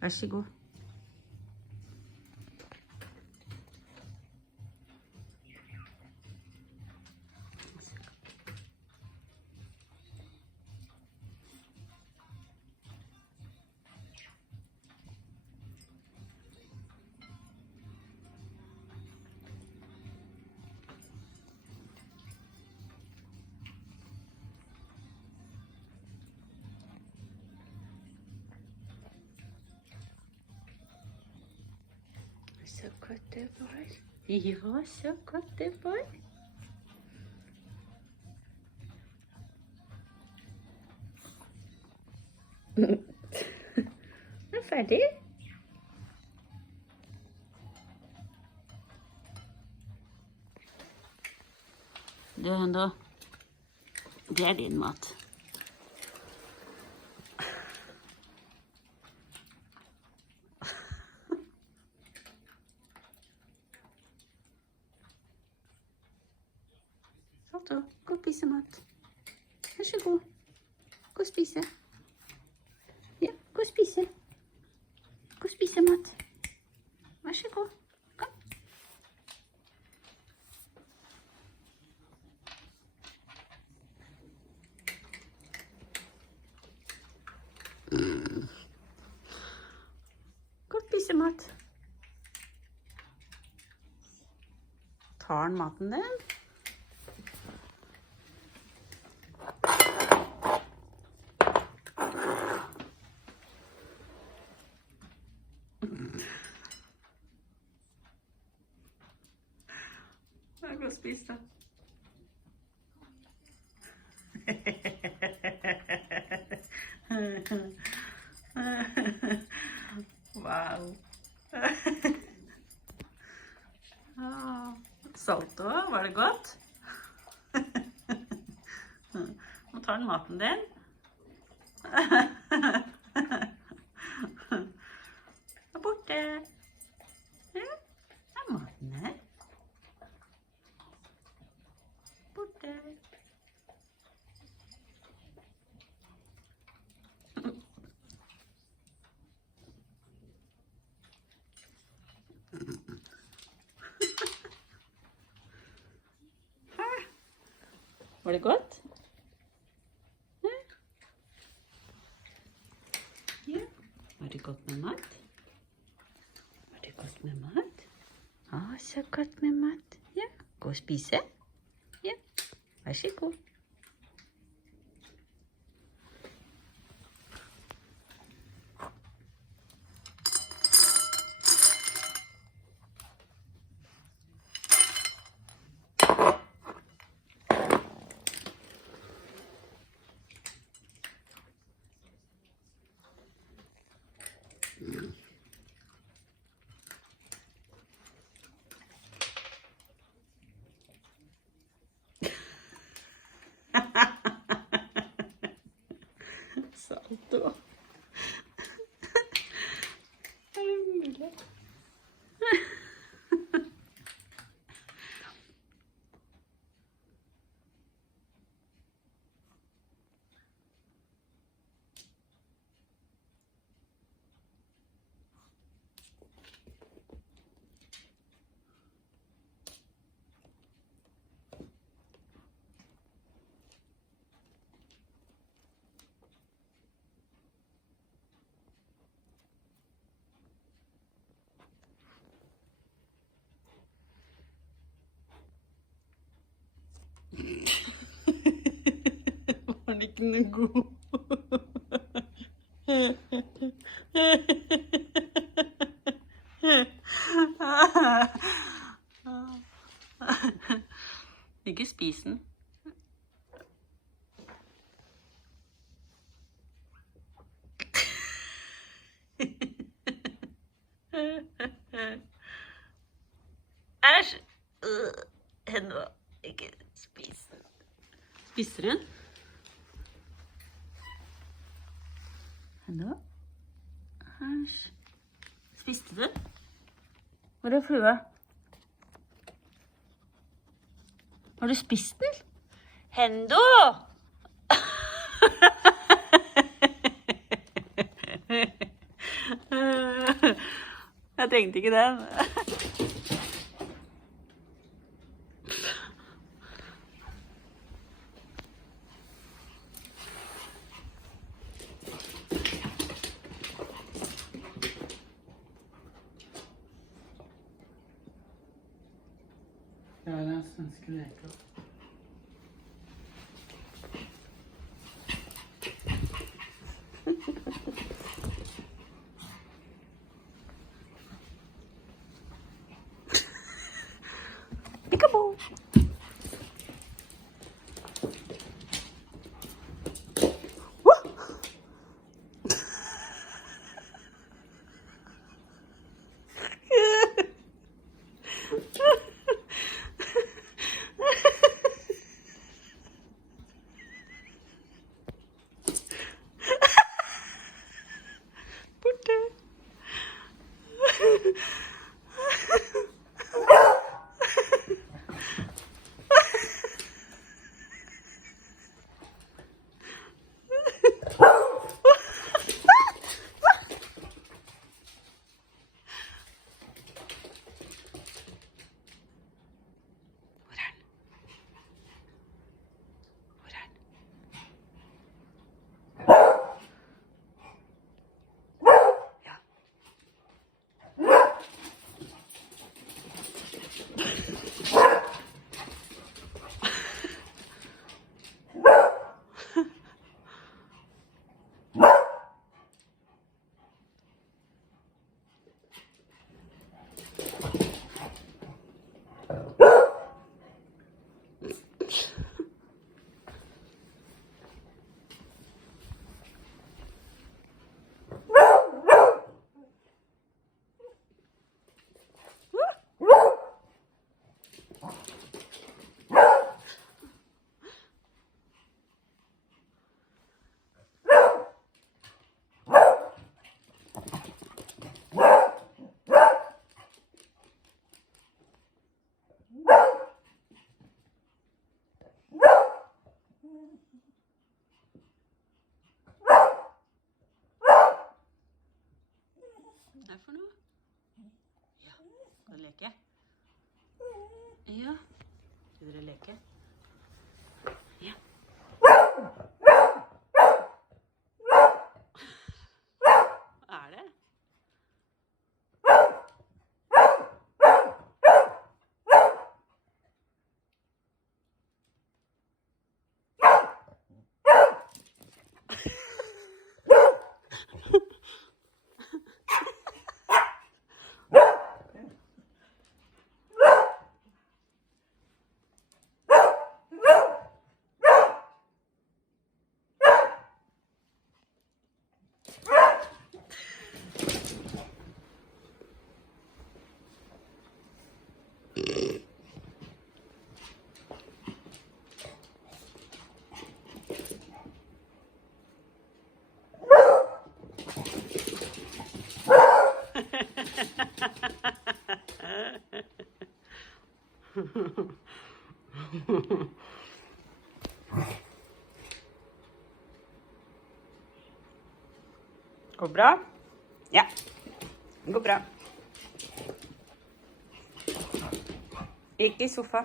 Vær så god. Så godt det var. Ja, så godt det var. Er ferdig? Du, Hendo. Det er din mat. Salto, gå og spise mat. Vær så god. Gå og spise. Ja, gå og spise. Gå og spise mat. Vær så god. Kom. Gå og spise mat. Tar han maten din? Gå og spis da. Wow. Salto, var det godt? Nå tar den maten din. Der borte. Ja, der er maten her. Borte. Var det godt? Ja. Var det godt med mat? Var det godt med mat? Å, så godt med mat. Ja, gå og spise. Ja, vær så god. Salto. Er det mulig? Var den ikke noe god? Ikke spis den. Æsj! Hendo, ikke spis den. Spiser du den? Hendo? Æsj. Spiste du? Hvor er flua? Har du spist den? Hendo! Jeg trengte ikke den. Ja, det er svenske leker. Peekaboo. Hva er det for noe? Ja, skal dere leke? Ja, skal dere leke? Ja. Hva er det? Går det bra? Ja, det går bra. Ikke i sofa.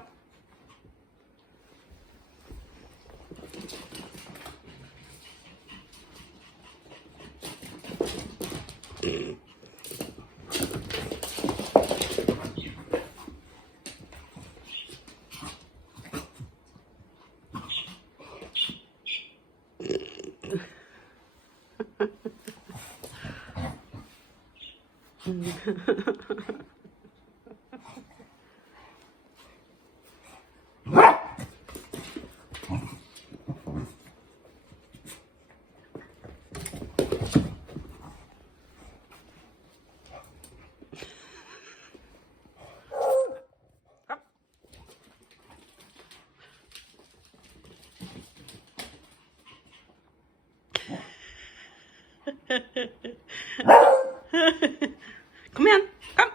Kom igjen, kom.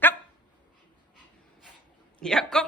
Kom. Ja, kom.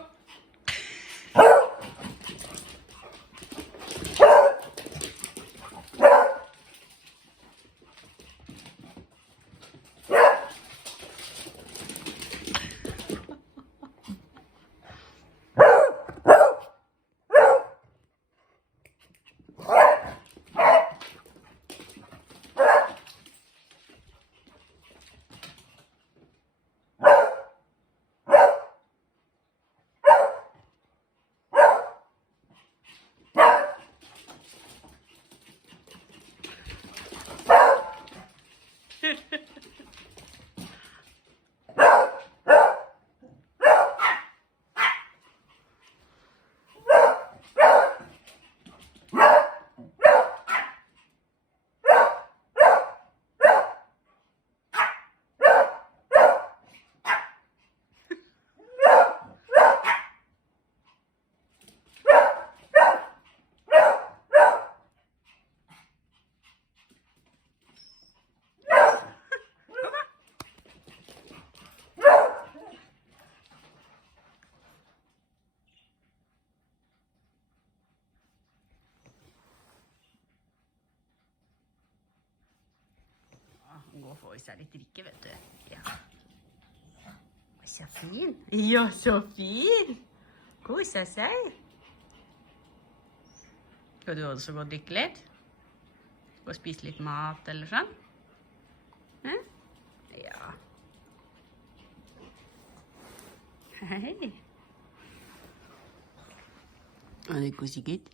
Gå og få i seg litt drikke, vet du. Ja. Så fin. Ja, så fin. Koser seg. Skal du også gå og drikke litt? Gå og spise litt mat eller sånn? Ja. Hei. Er det koselig gutt?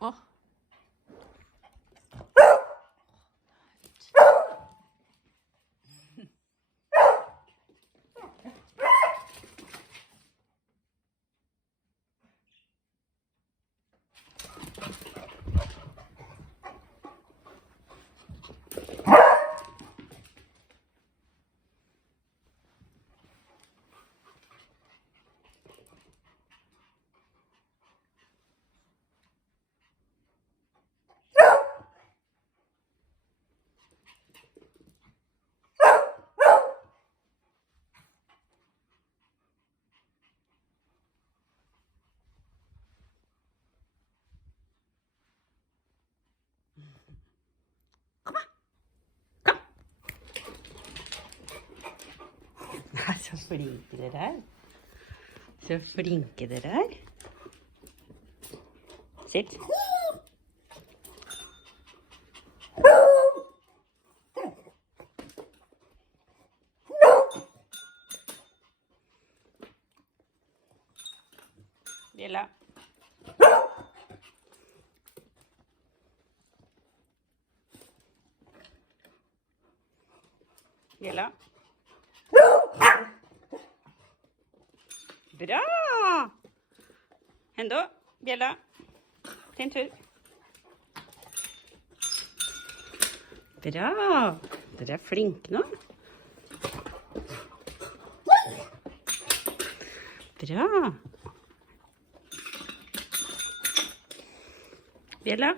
Åh. Så flinke dere er. Så flinke dere er. Sitt. Bjella. Bjella. Bra! Hendo, Bjella. Din tur. Bra! Dere er flinke nå. Bra! Bjella.